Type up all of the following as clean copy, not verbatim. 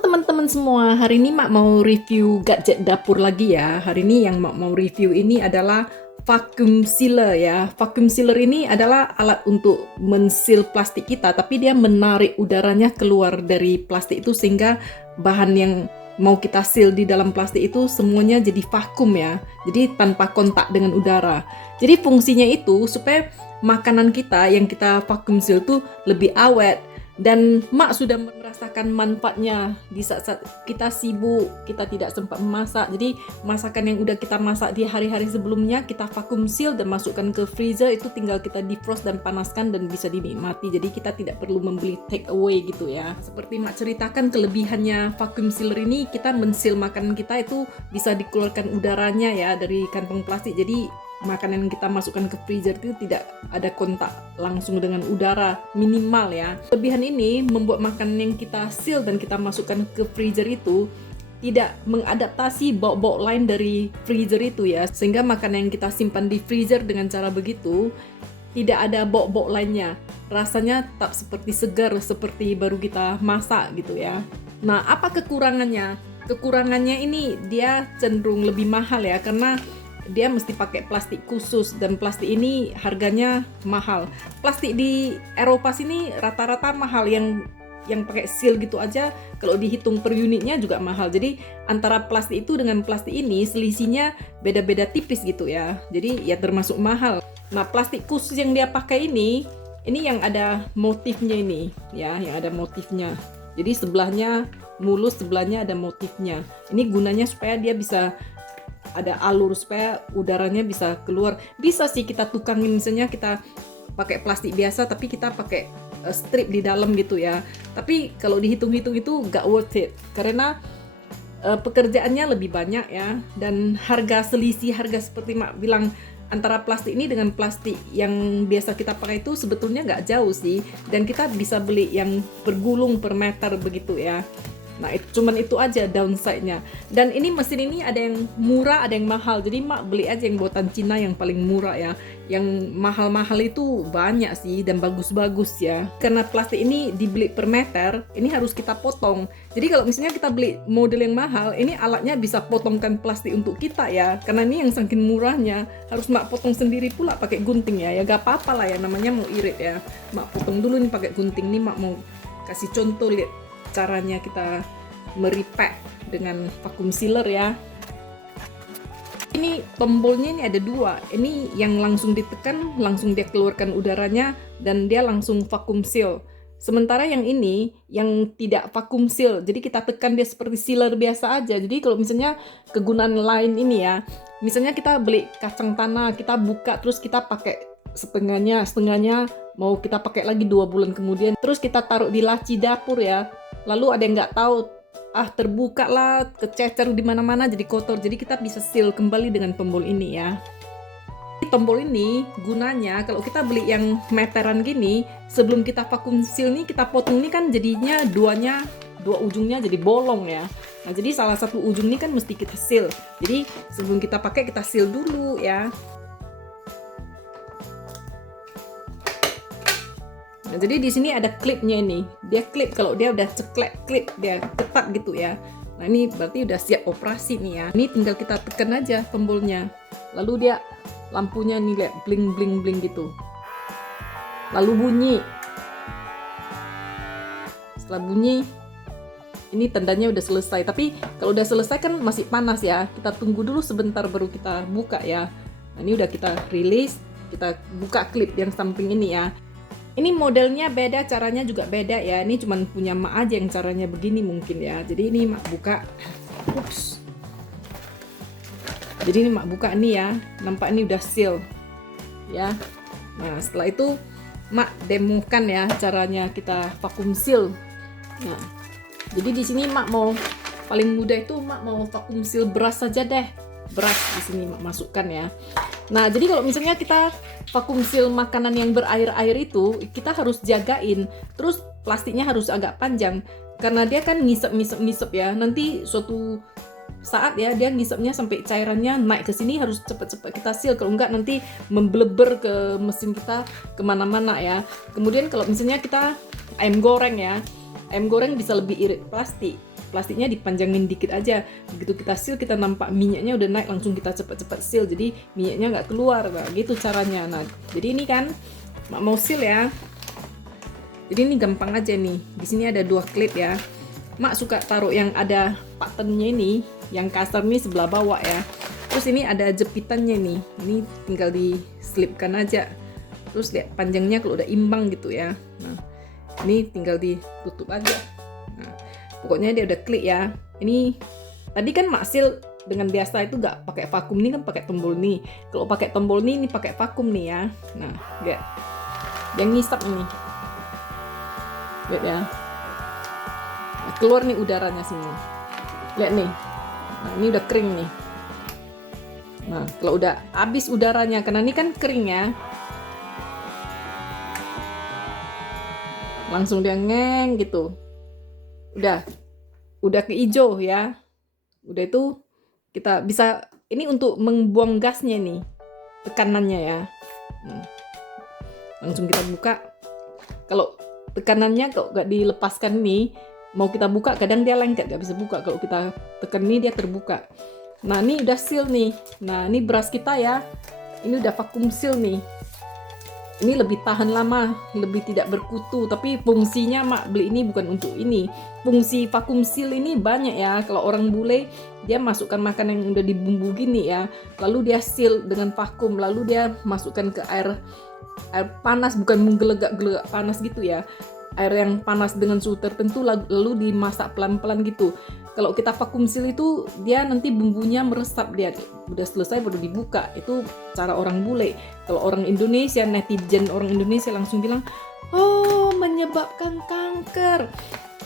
teman-teman semua, hari ini Mak mau review gadget dapur lagi ya. Hari ini yang Mak mau review ini adalah vacuum sealer ya. Vacuum sealer ini adalah alat untuk mensil plastik kita, tapi dia menarik udaranya keluar dari plastik itu sehingga bahan yang mau kita seal di dalam plastik itu semuanya jadi vakum ya. Jadi tanpa kontak dengan udara. Jadi fungsinya itu supaya makanan kita yang kita vacuum seal itu lebih awet. Dan Mak sudah merasakan manfaatnya di saat-saat kita sibuk, kita tidak sempat memasak. Jadi masakan yang udah kita masak di hari-hari sebelumnya kita vacuum seal dan masukkan ke freezer, itu tinggal kita defrost dan panaskan dan bisa dinikmati. Jadi kita tidak perlu membeli take away gitu ya. Seperti Mak ceritakan, kelebihannya vacuum sealer ini, kita mensil makanan kita itu bisa dikeluarkan udaranya ya dari kantong plastik. Jadi makanan yang kita masukkan ke freezer itu tidak ada kontak langsung dengan udara minimal ya. Kelebihan ini membuat makanan yang kita seal dan kita masukkan ke freezer itu tidak mengadaptasi bau-bau lain dari freezer itu ya, sehingga makanan yang kita simpan di freezer dengan cara begitu tidak ada bau-bau lainnya. Rasanya tetap seperti segar, seperti baru kita masak gitu ya. Nah, apa kekurangannya? Kekurangannya ini dia cenderung lebih mahal ya, karena dia mesti pakai plastik khusus dan plastik ini harganya mahal. Plastik di Eropa sini rata-rata mahal, yang pakai seal gitu aja kalau dihitung per unitnya juga mahal. Jadi antara plastik itu dengan plastik ini selisihnya beda-beda tipis gitu ya. Jadi ya termasuk mahal. Nah, plastik khusus yang dia pakai ini yang ada motifnya ini ya, yang ada motifnya. Jadi sebelahnya mulus, sebelahnya ada motifnya. Ini gunanya supaya dia bisa ada alur, supaya udaranya bisa keluar. Bisa sih kita tukangin, misalnya kita pakai plastik biasa tapi kita pakai strip di dalam gitu ya. Tapi kalau dihitung-hitung itu gak worth it, karena pekerjaannya lebih banyak ya. Dan selisih harga seperti Mak bilang antara plastik ini dengan plastik yang biasa kita pakai itu sebetulnya gak jauh sih. Dan kita bisa beli yang bergulung per meter begitu ya. Nah, cuman itu aja downside-nya. Dan ini mesin ini ada yang murah, ada yang mahal. Jadi Mak beli aja yang buatan Cina yang paling murah ya. Yang mahal-mahal itu banyak sih dan bagus-bagus ya. Karena plastik ini dibeli per meter, ini harus kita potong. Jadi kalau misalnya kita beli model yang mahal, ini alatnya bisa potongkan plastik untuk kita ya. Karena ini yang saking murahnya, harus Mak potong sendiri pula pakai gunting ya. Ya gak apa-apa lah ya, namanya mau irit ya. Mak potong dulu nih pakai gunting. Nih Mak mau kasih contoh, lihat caranya kita meripack dengan vacuum sealer ya. Ini tombolnya ini ada dua. Ini yang langsung ditekan, langsung dia keluarkan udaranya dan dia langsung vacuum seal. Sementara yang ini yang tidak vacuum seal, jadi kita tekan dia seperti sealer biasa aja. Jadi kalau misalnya kegunaan lain ini ya, misalnya kita beli kacang tanah, kita buka terus kita pakai setengahnya mau kita pakai lagi 2 bulan kemudian, terus kita taruh di laci dapur ya. Lalu ada yang nggak tahu, terbuka lah, kececer di mana-mana jadi kotor. Jadi kita bisa seal kembali dengan tombol ini ya. Tombol ini gunanya kalau kita beli yang meteran gini, sebelum kita vacuum seal nih kita potong, ini kan jadinya dua ujungnya jadi bolong ya. Nah, jadi salah satu ujung ini kan mesti kita seal. Jadi sebelum kita pakai kita seal dulu ya. Nah, jadi di sini ada klipnya ini. Dia klip, kalau dia udah ceklek klip, dia ketat gitu ya. Nah, ini berarti udah siap operasi nih ya. Ini tinggal kita tekan aja tombolnya. Lalu dia lampunya nih, lihat bling bling bling gitu. Lalu bunyi. Setelah bunyi, ini tandanya udah selesai. Tapi kalau udah selesai kan masih panas ya. Kita tunggu dulu sebentar baru kita buka ya. Nah, ini udah kita release, kita buka klip yang samping ini ya. Ini modelnya beda, caranya juga beda ya. Ini cuman punya Mak aja yang caranya begini mungkin ya. Jadi ini Mak buka. Ups. Jadi ini Mak buka nih ya. Nampak ini udah seal. Ya. Nah, setelah itu Mak demokan ya caranya kita vacuum seal. Nah, jadi di sini Mak mau paling mudah itu Mak mau vacuum seal beras saja deh. Beras di sini Mak masukkan ya. Nah, jadi kalau misalnya kita vacuum seal makanan yang berair-air itu, kita harus jagain. Terus plastiknya harus agak panjang, karena dia kan ngisep ya. Nanti suatu saat ya, dia ngisepnya sampai cairannya naik ke sini, harus cepat-cepat kita seal. Kalau enggak nanti membleber ke mesin kita kemana-mana ya. Kemudian kalau misalnya kita ayam goreng ya, ayam goreng bisa lebih irit plastik. plastiknya dipanjangin dikit aja. Begitu kita seal, kita nampak minyaknya udah naik, langsung kita cepet-cepet seal, jadi minyaknya nggak keluar. Nah, gitu caranya. Nah, jadi ini kan mak mau seal ya. Jadi ini gampang aja nih. Di sini ada 2 klip ya. Mak suka taruh yang ada patternnya ini, yang kasar nih sebelah bawah ya. Terus ini ada jepitannya nih. Ini tinggal diselipkan aja. Terus lihat panjangnya kalau udah imbang gitu ya. Nah, ini tinggal ditutup aja. Nah, pokoknya dia udah klik ya. Ini tadi kan mak seal dengan biasa itu nggak pakai vakum, nih kan pakai tombol nih. Kalau pakai tombol nih, ini pakai vakum nih ya. Nah, lihat. Yang ngisap ini. Lihat ya. Nah, keluar nih udaranya semua. Lihat nih. Nah, ini udah kering nih. Nah, kalau udah habis udaranya, karena ini kan kering ya. Langsung dia ngeng gitu. Udah ke hijau ya. Udah itu kita bisa, ini untuk membuang gasnya nih, tekanannya ya. Langsung kita buka. Kalau tekanannya kalau nggak dilepaskan nih, mau kita buka kadang dia lengket, nggak bisa buka. Kalau kita tekan nih dia terbuka. Nah, ini udah seal nih. Nah, ini beras kita ya. Ini udah vakum seal nih. Ini lebih tahan lama, lebih tidak berkutu. Tapi fungsinya mak beli ini bukan untuk ini. Fungsi vakum seal ini banyak ya. Kalau orang bule, dia masukkan makanan yang udah dibumbu gini ya. Lalu dia seal dengan vakum. Lalu dia masukkan ke air panas, bukan menggelegak-gelegak panas gitu ya. Air yang panas dengan suhu tertentu, lalu dimasak pelan-pelan gitu. Kalau kita vakum seal itu, dia nanti bumbunya meresap, dia udah selesai baru dibuka. Itu cara orang bule. Kalau orang Indonesia, netizen orang Indonesia langsung bilang, oh menyebabkan kanker.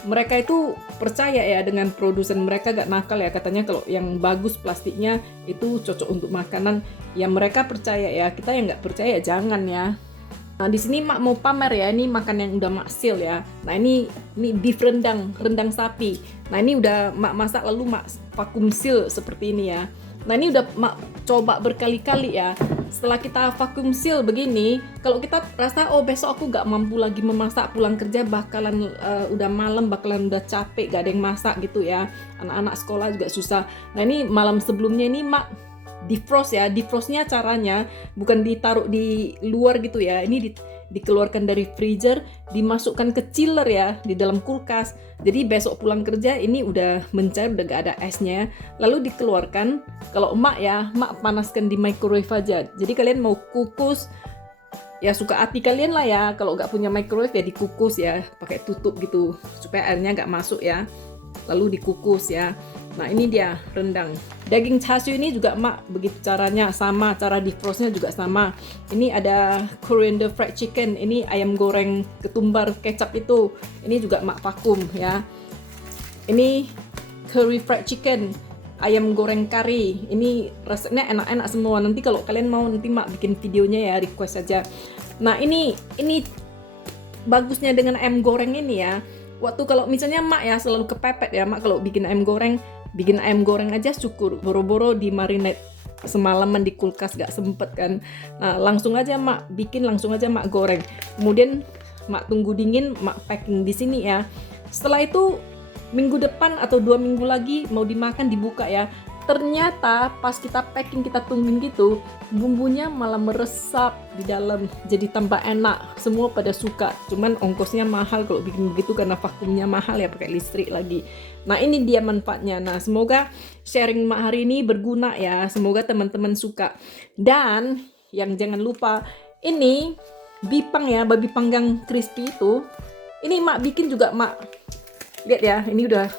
Mereka itu percaya ya dengan produsen mereka, gak nakal ya, katanya kalau yang bagus plastiknya itu cocok untuk makanan. Ya mereka percaya ya, kita yang gak percaya jangan ya. Nah, di sini mak mau pamer ya, ini makan yang udah mak seal ya. Nah, ini beef rendang sapi. Nah, ini udah mak masak lalu mak vakum seal seperti ini ya. Nah, ini udah mak coba berkali-kali ya. Setelah kita vakum seal begini, kalau kita rasa oh besok aku gak mampu lagi memasak, pulang kerja bakalan udah malam, bakalan udah capek, gak ada yang masak gitu ya. Anak-anak sekolah juga susah. Nah, ini malam sebelumnya ini mak defrost ya. Defrostnya caranya bukan ditaruh di luar gitu ya. Ini dikeluarkan dari freezer, dimasukkan ke chiller ya, di dalam kulkas. Jadi besok pulang kerja ini udah mencair, udah gak ada esnya. Lalu dikeluarkan. Kalau emak ya, emak panaskan di microwave aja. Jadi kalian mau kukus, ya suka hati kalian lah ya. Kalau gak punya microwave ya dikukus ya, pakai tutup gitu supaya airnya gak masuk ya. Lalu dikukus ya. Nah, ini dia rendang. Daging chashu ini juga mak begitu caranya sama, cara defrostnya juga sama. Ini ada coriander fried chicken, ini ayam goreng ketumbar kecap itu. Ini juga mak vakum ya. Ini curry fried chicken, ayam goreng kari. Ini resepnya enak-enak semua. Nanti kalau kalian mau nanti mak bikin videonya ya, request aja. Nah, ini bagusnya dengan ayam goreng ini ya. Waktu kalau misalnya mak ya selalu kepepet ya, mak kalau bikin ayam goreng aja syukur, boro-boro di marinate semalaman di kulkas gak sempet kan. Nah, langsung aja mak bikin, langsung aja mak goreng. Kemudian mak tunggu dingin, mak packing di sini ya. Setelah itu minggu depan atau 2 minggu lagi mau dimakan dibuka ya. Ternyata pas kita packing, kita tungguin gitu, bumbunya malah meresap di dalam, jadi tambah enak. Semua pada suka. Cuman ongkosnya mahal kalau bikin begitu karena vakumnya mahal ya, pakai listrik lagi. Nah, ini dia manfaatnya. Nah, semoga sharing mak hari ini berguna ya. Semoga teman-teman suka. Dan yang jangan lupa, ini bipang ya, babi panggang crispy itu. Ini mak bikin juga mak. Lihat ya, ini udah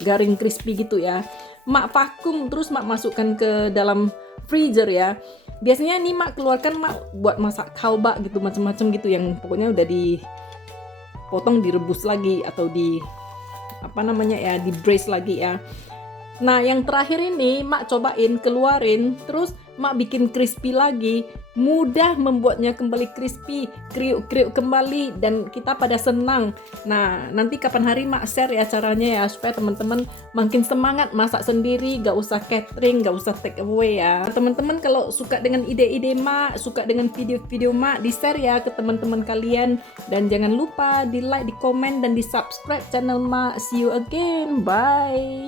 garing crispy gitu ya. Mak vakum terus mak masukkan ke dalam freezer ya. Biasanya ini mak keluarkan mak buat masak taobak gitu, macam-macam gitu, yang pokoknya udah dipotong, direbus lagi atau di braise lagi ya. Nah, yang terakhir ini mak cobain keluarin, terus mak bikin crispy lagi. mudah membuatnya kembali crispy, kriuk-kriuk kembali, dan kita pada senang. Nah, nanti kapan hari Mak share ya caranya ya, supaya teman-teman makin semangat masak sendiri, gak usah catering, gak usah take away ya. Teman-teman kalau suka dengan ide-ide Mak, suka dengan video-video Mak, di-share ya ke teman-teman kalian. Dan jangan lupa di like, di komen, dan di subscribe channel Mak. See you again, bye!